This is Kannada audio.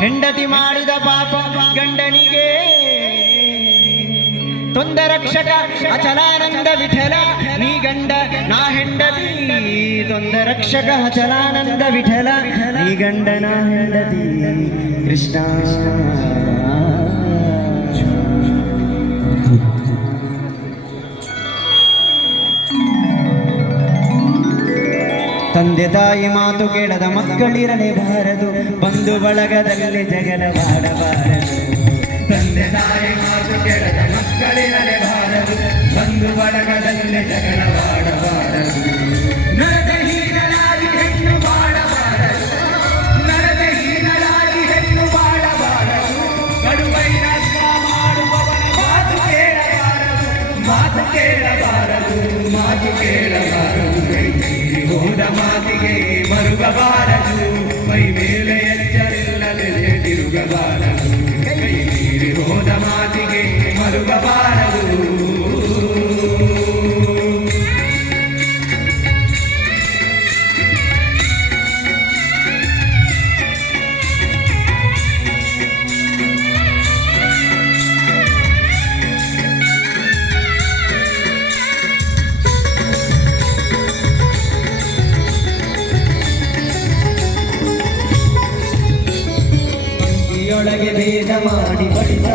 ಹೆಂಡತಿ ಮಾಡಿದ ಪಾಪ ಗಂಡನಿಗೆ ತೊಂದರಕ್ಷಕ ಅಚಲಾನಂದ ವಿಠಲ ನೀ ಗಂಡ ನಾ ಹೆಂಡತಿ ತೊಂದರಕ್ಷಕ ಅಚಲಾನಂದ ವಿಠಲ ನೀ ಗಂಡ ನಾ ಹೆಂಡತಿ ಕೃಷ್ಣ. ತಂದೆ ತಾಯಿ ಮಾತು ಕೇಳದ ಮಕ್ಕಳಿರಲೇಬಾರದು, ಬಂಧು ಬಳಗದಲ್ಲಿ ಜಗಳವಾಡಬಾರದು. ತಂದೆ ತಾಯಿ ಮಾತು ಕೇಳದ ಮಕ್ಕಳಿರಲೇಬಾರದು, ಬಂಧು ಬಳಗದಲ್ಲಿ ಜಗಳವಾಡಬಾರದು. ನರಕ ಹೀನಲಾಗಿ ಹೆಣ್ಣು ಬಾಳಬಾರದು, ನರಕ ಹೀನಲಾಗಿ ಹೆಣ್ಣು ಬಾಳಬಾರದು. ಕಡುವೈರಾಗ್ಯ ಮಾಡುವವನ ಮಾತು ಕೇಳಬಾರದು, ಮಾತು ಕೇಳಬಾರದು, ಮಾತು ಕೇಳಬಾರದು. ಹೋದ ಮಾತಿಗೆ ಮರುಗಬಾರದು, ಮೈ ಮೇಲೆ ಎಚ್ಚರಿಲ್ಲದೆ ತಿರುಗಬಾರದು. ಕೈ ಮೀರಿ ಹೋದ ಮಾತಿಗೆ ಮರುಗಬಾರದು. ಒಳಗೆ ಭೇದ ಮಾಡಿ ಬಡಿದ